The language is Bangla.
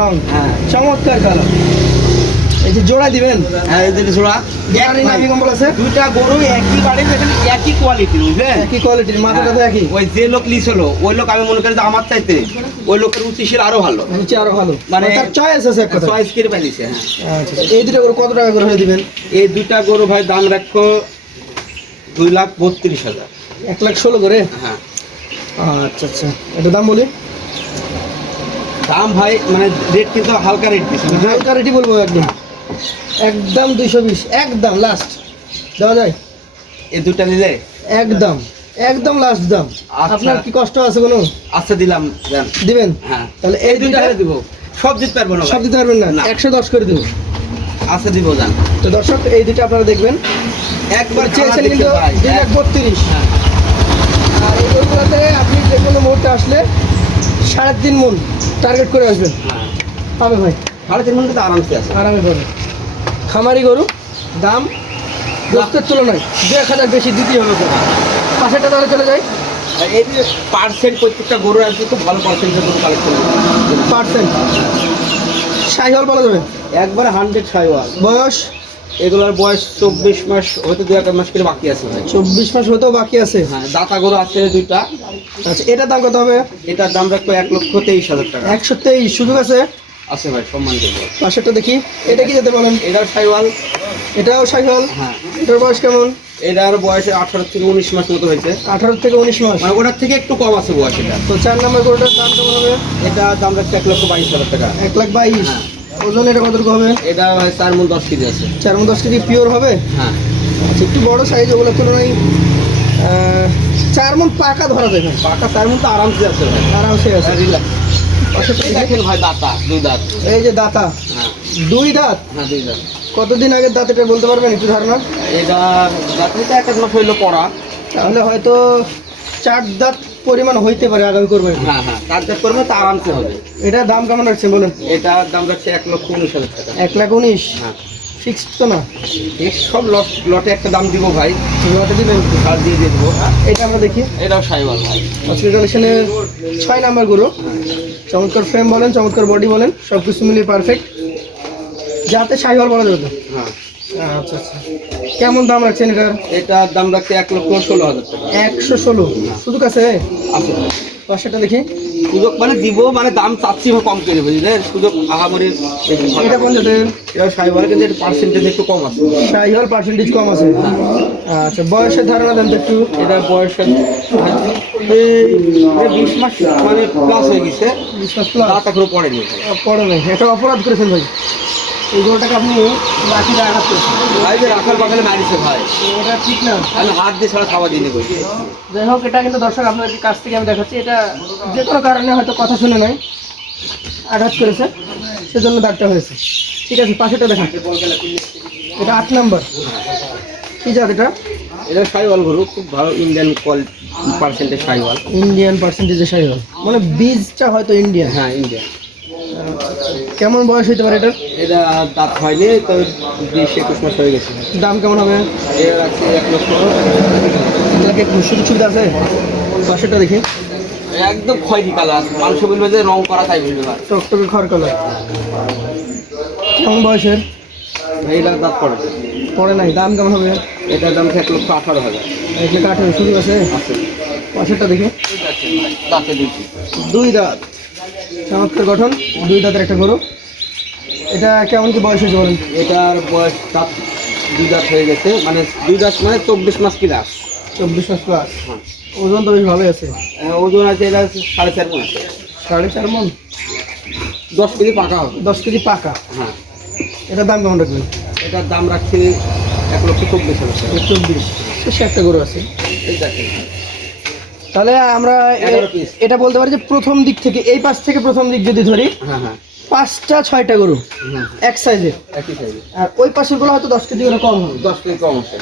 রং, হ্যাঁ চমৎকার কালার। এই যে জোড়া দিবেন? হ্যাঁ এই যে জোড়া গাড়ি নাভি কম্বল আছে, দুইটা গরু একই বাড়ি, দেখেন একই কোয়ালিটি, বুঝলেন? একই কোয়ালিটির, মাথাটা তো একই। ওই যে লোক লিস হলো ওই লোক আমি মনে করি যে আমার চাইতে ওই লোকের উচিত ছিল আরো ভালো, নিচে আরো ভালো, মানে তার চয়েস আছে একটা। চয়েস করে পাইছে। হ্যাঁ আচ্ছা, এই দুটো গরু কত টাকা করে হয়ে দিবেন? এই দুইটা গরু ভাই দাম রাখো 2,32,000। 1,16,000 করে? হ্যাঁ আচ্ছা আচ্ছা, এটা দাম বলি। দাম ভাই মানে রেট কিন্তু হালকা রেট দিচ্ছে, হালকা রেটই বলবো, একদম একদম 220, একদম লাস্ট দেওয়া যায়? এই দুটা নিলে একদম একদম লাস্ট দাম। আচ্ছা। আপনার কি কষ্ট আছে কোনো? আচ্ছা দিলাম, দেন। দিবেন? হ্যাঁ তাহলে এই দুইটা দিব, সব দিতে পারবো না সব দিতে পারবেন না? 110 করে দেবো। আচ্ছা দিব, যান। তো দর্শক এই দুটো আপনারা দেখবেন, একবার চেয়েছেন কিন্তু ভাই 2,32,000। হ্যাঁ আর এই গরুগুলোতে আপনি যে কোনো মুহূর্তে আসলে 3.5 মণ টার্গেট করে আসবেন, হ্যাঁ পাবে ভাই, 3.5 মণ কিন্তু আরামসে আছে। আরামে পাবে। খামারি গরু, দাম গোস্তের তুলনায় 2,000 বেশি দিতেই হবে। পাশেরটা তাহলে চলে যায়। আর এই যে পার্সেন্ট, প্রত্যেকটা গরু আছে খুব ভালো পার্সেন্টের গরু কালেকশন, পার্সেন্ট শাহিওয়াল বলা যাবে, একবারে 100 সাইওয়াল। বয়স এগুলোর বয়স 24 মাস, হয়তো 2-1 মাস করে বাকি আছে ভাই। 24 মাস হতেও বাকি আছে। হ্যাঁ দাতা গরু আছে দুইটা। আচ্ছা, এটার দাম কত হবে? এটার দাম রাখবো 1,23,000 টাকা। 123, সুযোগ আছে? আছে ভাই, সম্মান দেবো। পাশেরটা দেখি, এটা কি যেতে বলেন? এটার সাইওয়াল। এটাও শাহিওয়াল। হ্যাঁ এটার বয়স কেমন? এটার বয়স 18 থেকে 19 মাস মতো হয়েছে, 18 থেকে 19 মাস। মানে ওটার থেকে একটু কম আছে বয়স। এটা তো 4 নম্বর গরুটার দাম কেমন হবে? এটা দাম রাখছে 1,22,000 টাকা। 1,22,000। হ্যাঁ। ওজন এটা কতটুকু হবে? এটা ভাই 4 মণ 10 কেজি আছে। 4 মণ 10 কেজি পিওর হবে? হ্যাঁ আচ্ছা, একটু বড় সাইজ, ওগুলোর তুলনায় 4 মণ পাকা ধরা যায় ভাই, পাকা 4 মণ তো আরামসে আছে ভাই, আরামসে আছে। রিল্যাক্স। এই দেখেন ভাই দাতা, দুই দাঁত। এই যে দাঁতা, হ্যাঁ 2 দাঁত। হ্যাঁ 2 দাঁত। কতদিন আগের দাঁত এটা বলতে পারবেন একটু ধারণা? এটা দাঁত হইতে 1 মাস হইলো পড়া। তাহলে হয়তো 4 দাঁত পরিমাণ হইতে পারে আগামী করবেন। হ্যাঁ হ্যাঁ, কাজ করবে তো আরামসে হবে। এটা দাম কেমন রাখছেন বলেন? এটার দাম রাখছে 1,19,000 টাকা। 1,19,000 হ্যাঁ ফিক্সড তো না? এই সব লটে একটা দাম দিব ভাই, লটে দিবেন? আর দিয়ে দেবো। এটা আমরা দেখি। এটাও সাইওয়াল ভাই। আজকের কালেকশনের 6 নাম্বার গরু। চমৎকার ফ্রেম বলেন, চমৎকার বডি বলেন, সব কিছু মিলিয়ে পারফেক্ট, যাতে শাহিওয়াল বলা যাবে। হ্যাঁ আচ্ছা আচ্ছা, কেমন দাম রাখছেন এটার? এটার দাম রাখছে 1,16,000 টাকা। 116 সুযোগ আছে? আছে পাশেরটা দেখি। সুযোগ মানে দিব, মানে দাম চাচ্ছি কম করে, বুঝলেন? সুযোগ আহামরি। এটা কোন জাতের? এটা সাইওয়াল, কিন্তু এর পার্সেন্টেজ একটু কম আছে। শাহিওয়াল পার্সেন্টেজ কম আছে। আচ্ছা, বয়সের ধারণা দেন তো একটু। এটা বয়স 20 মাস মানে প্লাস হয়ে গেছে, 20 মাস প্লাস। দাঁত এখনো পড়েনি। পড়ো নেই, এটা অপরাধ করেছেন ভাই, এই গরুটাকে আপনি লাঠিটা আঘাত করেছেন ভাই যে রাখার বাগানে মারিছে ভাই, এটা ঠিক না। আমি হাত দিয়ে ছাড়া খাওয়া দিই বলছি। যাই হোক, এটা কিন্তু দর্শক আপনাদের কাছ থেকে আমি দেখাচ্ছি, এটা যে কোনো কারণে হয়তো কথা শুনে নাই, আঘাত করেছে, সেজন্য দাগটা হয়েছে। ঠিক আছে, পাশেটা দেখেন, এটা 8 নাম্বার। কি জাত এটা? এটা সাইওয়াল গরু, খুব ভালো Indian quality percentage Sahiwal. Indian পার্সেন্টেজের শাহিওয়াল, মানে বীজটা হয়তো ইন্ডিয়ান। হ্যাঁ ইন্ডিয়ান। কেমন বয়স হইতে পারে এটা? এটা দাঁত হয়নি, তো 20-21 মাস হয়ে গেছে। দাম কেমন হবে? এটা আছে 1,00,000। এটাকে সুযোগ সুবিধা আছে? পাশেটা দেখি, একদম খয়েরি কালার, মানুষ বলবে যে রং করা, তাই বলবে না। টকটকে খড় কালার। কেমন বয়সের? এইটা দাঁত পড়ে। পড়ে নাই, দাম কেমন হবে? এটার দাম 1,18,000 1,18,000 সুযোগ আছে? আছে। পাশেরটা দেখি, দাঁতে দুটি। 2 দাঁত, চমৎকার গঠন, 2 দাঁতের একটা গরু। এটা কেমন কি বয়স হয়েছে বলেন? এটার বয়স 2 দাঁত হয়ে গেছে, মানে 2 দাঁত মানে 24 মাস প্লাস। 24 মাস প্লাস। হ্যাঁ ওজন তো বেশ ভালোই আছে। ওজন আছে, এটা 4.5 মণ আছে। 4.5 মণ, 10 কেজি পাকা হবে। 10 কেজি পাকা। হ্যাঁ এটার দাম কেমন রাখবেন? এটার দাম রাখছি 1,24,000 টাকা। 24, সে একটা গরু আছে। এই দেখেন তাহলে আমরা 11 পিস। এটা বলতে পারি যে প্রথম দিক থেকে, এই পাশ থেকে প্রথম দিক যদি ধরি, হ্যাঁ হ্যাঁ 5টা 6টা গরু হ্যাঁ এক সাইজের, একই সাইজে। আর ওই পাশের গুলো হয়তো 10 কেজি করে কম হবে। 10 কেজি কম আছে।